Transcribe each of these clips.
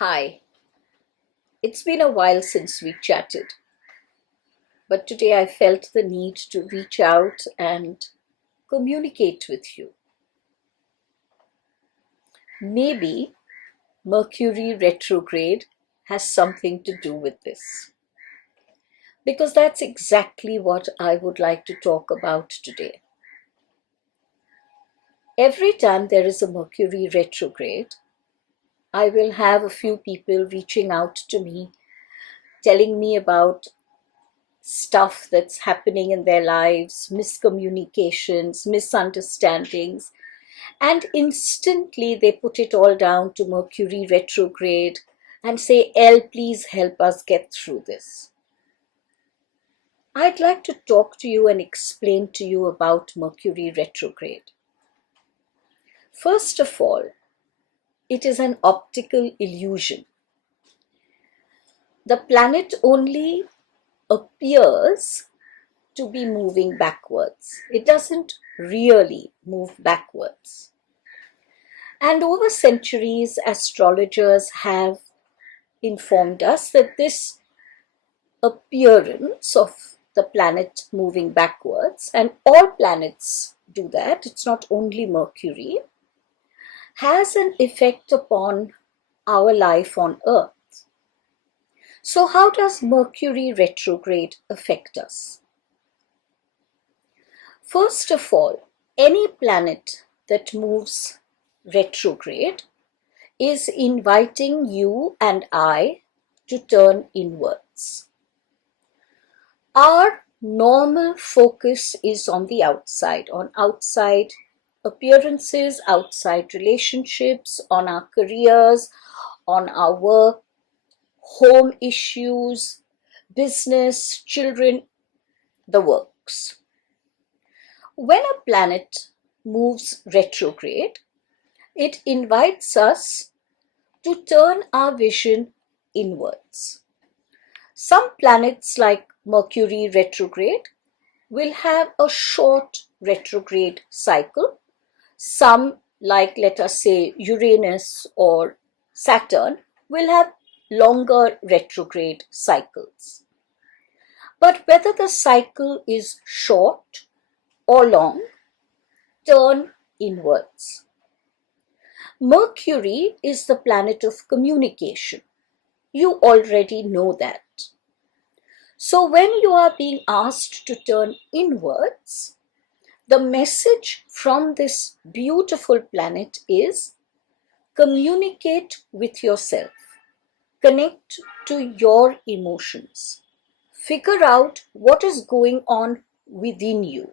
Hi, it's been a while since we chatted, but today I felt the need to reach out and communicate with you. Maybe Mercury retrograde has something to do with this, because that's exactly what I would like to talk about today. Every time there is a Mercury retrograde, I will have a few people reaching out to me, telling me about stuff that's happening in their lives, miscommunications, misunderstandings, and instantly they put it all down to Mercury retrograde and say, Elle, please help us get through this. I'd like to talk to you and explain to you about Mercury retrograde. First of all, it is an optical illusion. The planet only appears to be moving backwards. It doesn't really move backwards. And over centuries, astrologers have informed us that this appearance of the planet moving backwards, and all planets do that, it's not only Mercury, has an effect upon our life on Earth. So how does Mercury retrograde affect us? First of all, any planet that moves retrograde is inviting you and I to turn inwards. Our normal focus is on the outside, on outside appearances, outside relationships, on our careers, on our work, home issues, business, children, the works. When a planet moves retrograde, it invites us to turn our vision inwards. Some planets like Mercury retrograde will have a short retrograde cycle. Some, like let us say Uranus or Saturn, will have longer retrograde cycles. But whether the cycle is short or long, turn inwards. Mercury is the planet of communication. You already know that. So when you are being asked to turn inwards, the message from this beautiful planet is communicate with yourself. Connect to your emotions. Figure out what is going on within you.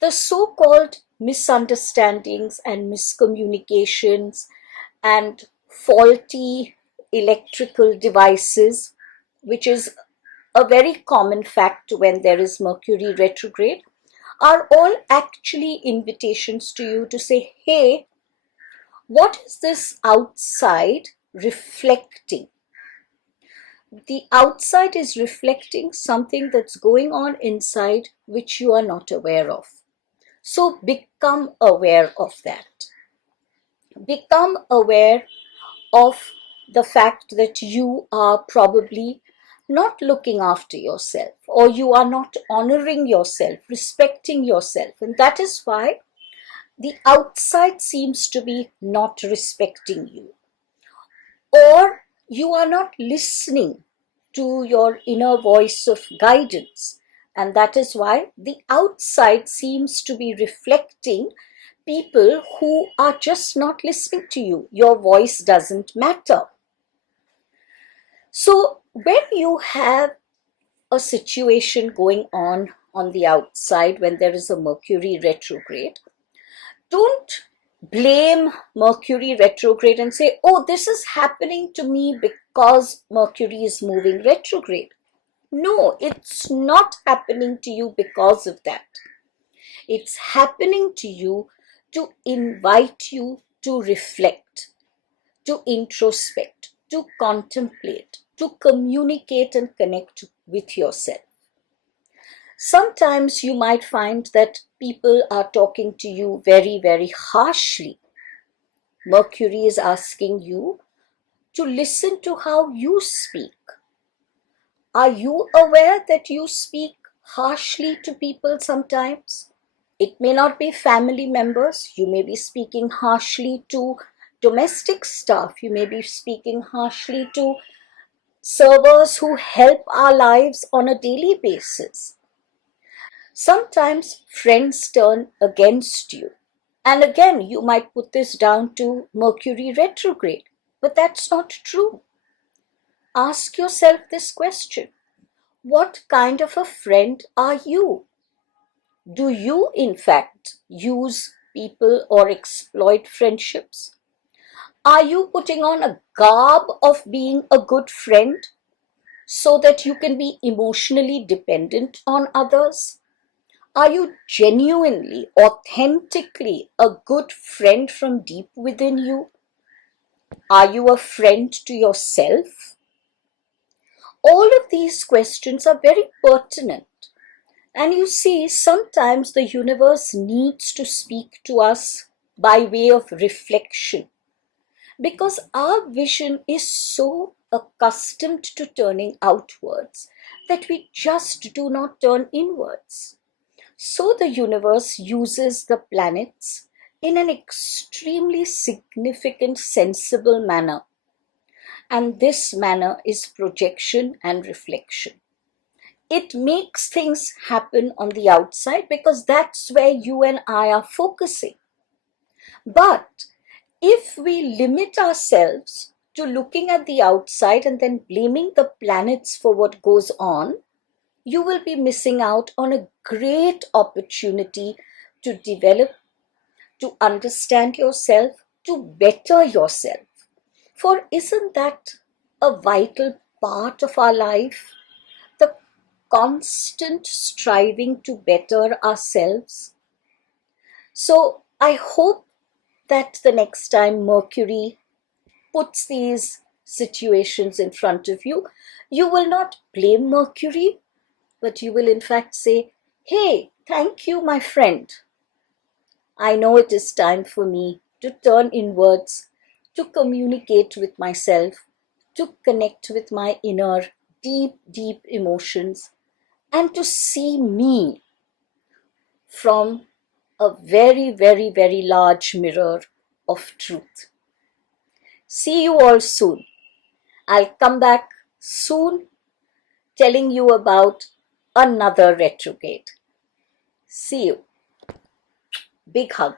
The so-called misunderstandings and miscommunications and faulty electrical devices, which is a very common fact when there is Mercury retrograde, are all actually invitations to you to say, hey, what is this outside reflecting? The outside is reflecting something that's going on inside which you are not aware of. So become aware of that. Become aware of the fact that you are probably not looking after yourself, or you are not honoring yourself, respecting yourself. And that is why the outside seems to be not respecting you, or you are not listening to your inner voice of guidance. And that is why the outside seems to be reflecting people who are just not listening to you. Your voice doesn't matter. So when you have a situation going on the outside, when there is a Mercury retrograde, don't blame Mercury retrograde and say, oh, this is happening to me because Mercury is moving retrograde. No, it's not happening to you because of that. It's happening to you to invite you to reflect, to introspect, to contemplate, to communicate and connect with yourself. Sometimes you might find that people are talking to you very, very harshly. Mercury is asking you to listen to how you speak. Are you aware that you speak harshly to people sometimes? It may not be family members. You may be speaking harshly to domestic staff. You may be speaking harshly to servers who help our lives on a daily basis. Sometimes friends turn against you. And again, you might put this down to Mercury retrograde, but that's not true. Ask yourself this question. What kind of a friend are you? Do you, in fact, use people or exploit friendships? Are you putting on a garb of being a good friend so that you can be emotionally dependent on others? Are you genuinely, authentically a good friend from deep within you? Are you a friend to yourself? All of these questions are very pertinent. And you see, sometimes the universe needs to speak to us by way of reflection, because our vision is so accustomed to turning outwards that we just do not turn inwards. So the universe uses the planets in an extremely significant, sensible manner. And this manner is projection and reflection. It makes things happen on the outside because that's where you and I are focusing. But if we limit ourselves to looking at the outside and then blaming the planets for what goes on, you will be missing out on a great opportunity to develop, to understand yourself, to better yourself. For isn't that a vital part of our life? The constant striving to better ourselves. So I hope that the next time Mercury puts these situations in front of you, you will not blame Mercury, but you will in fact say, hey, thank you, my friend. I know it is time for me to turn inwards, to communicate with myself, to connect with my inner deep, deep emotions, and to see me from a very, very, very large mirror of truth. See you all soon. I'll come back soon telling you about another retrograde. See you. Big hug.